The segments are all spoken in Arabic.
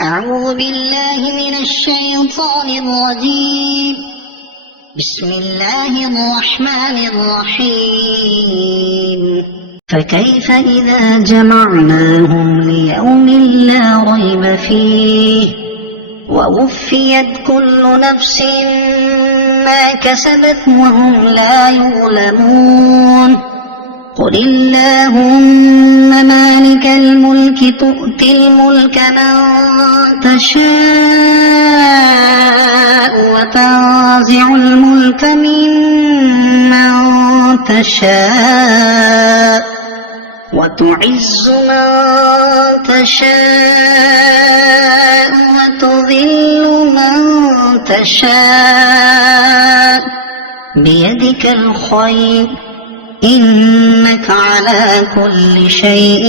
أعوذ بالله من الشيطان الرجيم. بسم الله الرحمن الرحيم. فكيف إذا جمعناهم ليوم لا ريب فيه ووفيت كل نفس ما كسبت وهم لا يظلمون. قل اللهم مالك الملك تؤتي الملك من تشاء وتنزع الملك ممن تشاء وتعز من تشاء وتذل من تشاء بيدك الخير إنك على كل شيء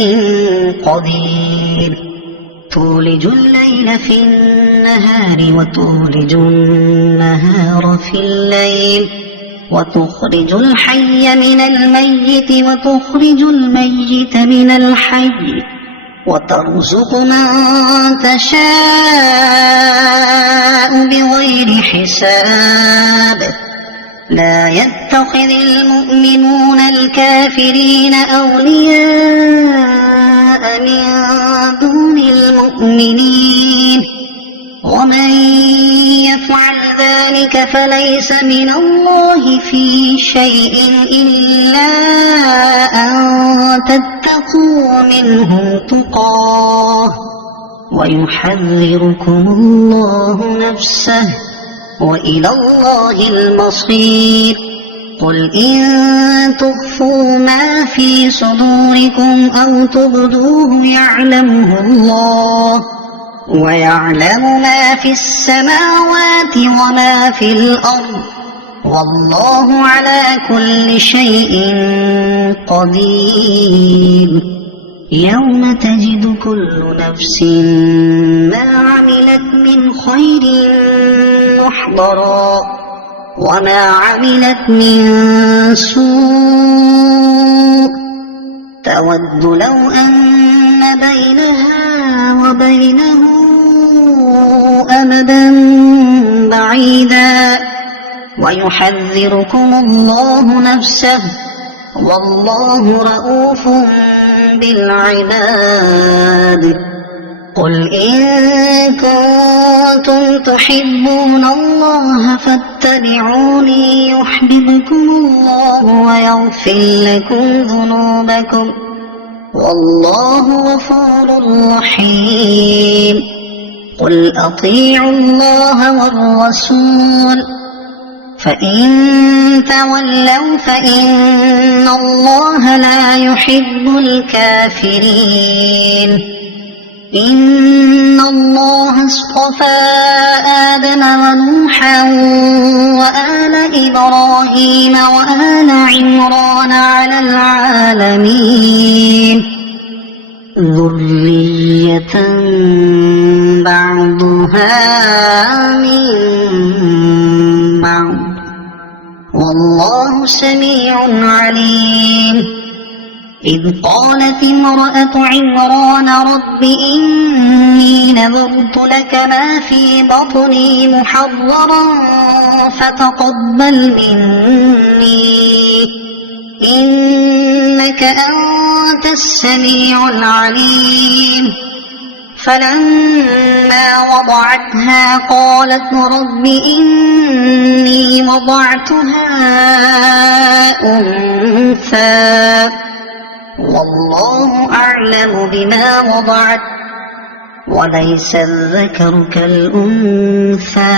قدير. تولج الليل في النهار وتولج النهار في الليل وتخرج الحي من الميت وتخرج الميت من الحي وترزق من تشاء بغير حساب. لا يتخذ المؤمنون الكافرين أولياء من دون المؤمنين ومن يفعل ذلك فليس من الله في شيء إلا أن تتقوا منهم تقاه ويحذركم الله نفسه وإلى الله المصير. قل إن تخفوا ما في صدوركم أو تبدوه يعلمه الله ويعلم ما في السماوات وما في الأرض والله على كل شيء قدير. يوم تجد كل نفس ما عملت من خير محضرا وما عملت من سوء تود لو أن بينها وبينه أمدا بعيدا ويحذركم الله نفسه والله رءوف بالعباد. قل إن كنتم تحبون الله فاتبعوني يحببكم الله ويغفر لكم ذنوبكم والله غفور رحيم. قل أطيعوا الله والرسول فإن تولوا فإن الله لا يحب الكافرين. إن الله اصطفى آدم ونوحا وآل إبراهيم وآل عمران على العالمين ذرية بعضها من بعض والله سميع عليم. إذ قالت امرأة عمران رب إني نذرت لك ما في بطني محررا فتقبل مني إنك أنت السميع العليم. فلما وضعتها قالت رب إني وضعتها أنثى والله أعلم بما وضعت وليس الذكر كالأنثى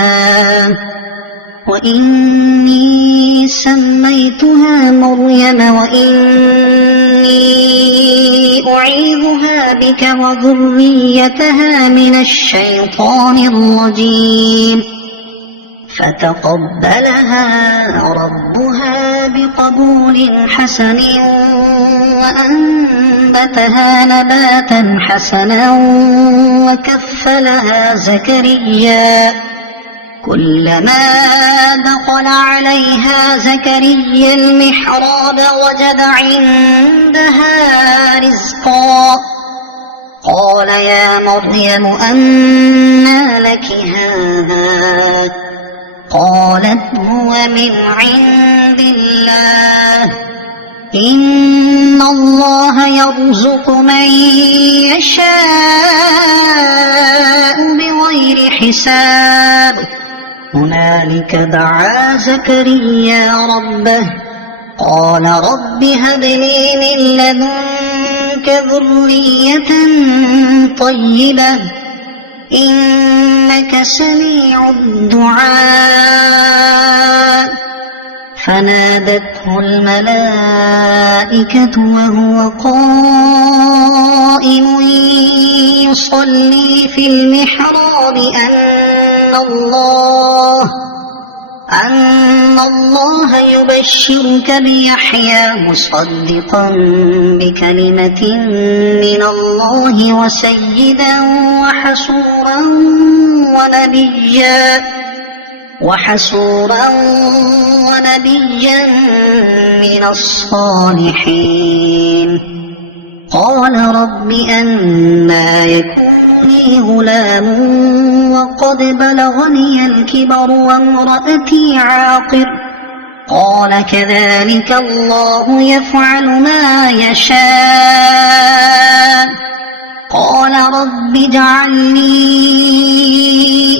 وإني سميتها مريم وإني أعيذها بك وذريتها من الشيطان الرجيم. فتقبلها ربها بقبول حسن وأنبتها نباتا حسنا وكفلها زكريا. كلما دخل عليها زكريا المحراب وجد عندها رزقا قال يا مريم أنى لك هذا؟ قالت هو من عند الله إن الله يرزق من يشاء بغير حساب. هنالك دعا زكريا ربه قال رب هب لي من لدنك ذرية طيبة إنك سميع الدعاء. فنادته الملائكة وهو قائم يصلي في المحراب أن الله يبشرك بيحيى مصدقا بكلمة من الله وسيدا وحسورا ونبيا من الصالحين. قال رب أنى يكون لي غلام وقد بلغني الكبر وامرأتي عاقر؟ قال كذلك الله يفعل ما يشاء. قال رب اجعل لي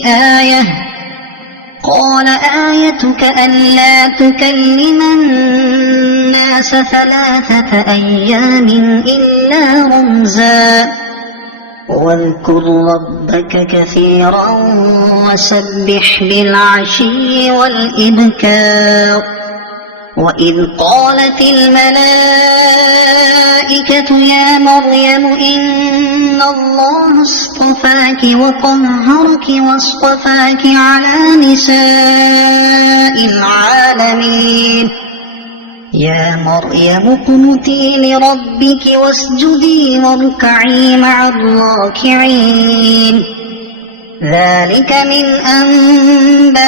آية. قال آيتك ألا تكلم الناس 3 أيام إلا رمزا واذكر ربك كثيرا وسبح بالعشي والإبكار. وإذ قالت الملائكة يا مريم إن الله اصطفاك وطهرك واصطفاك على نساء العالمين. يا مريم اقنتي لربك واسجدي واركعي مع الراكعين. ذلك من أنباء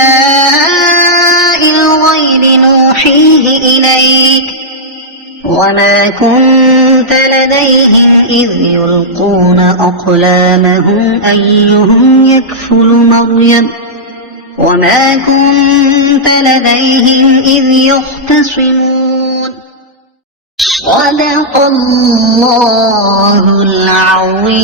الغيب نوحيه إليك وما كنت لديهم إذ يلقون أقلامهم أيهم يكفل مريم وما كنت لديهم إذ يختصمون. صدق الله العظيم.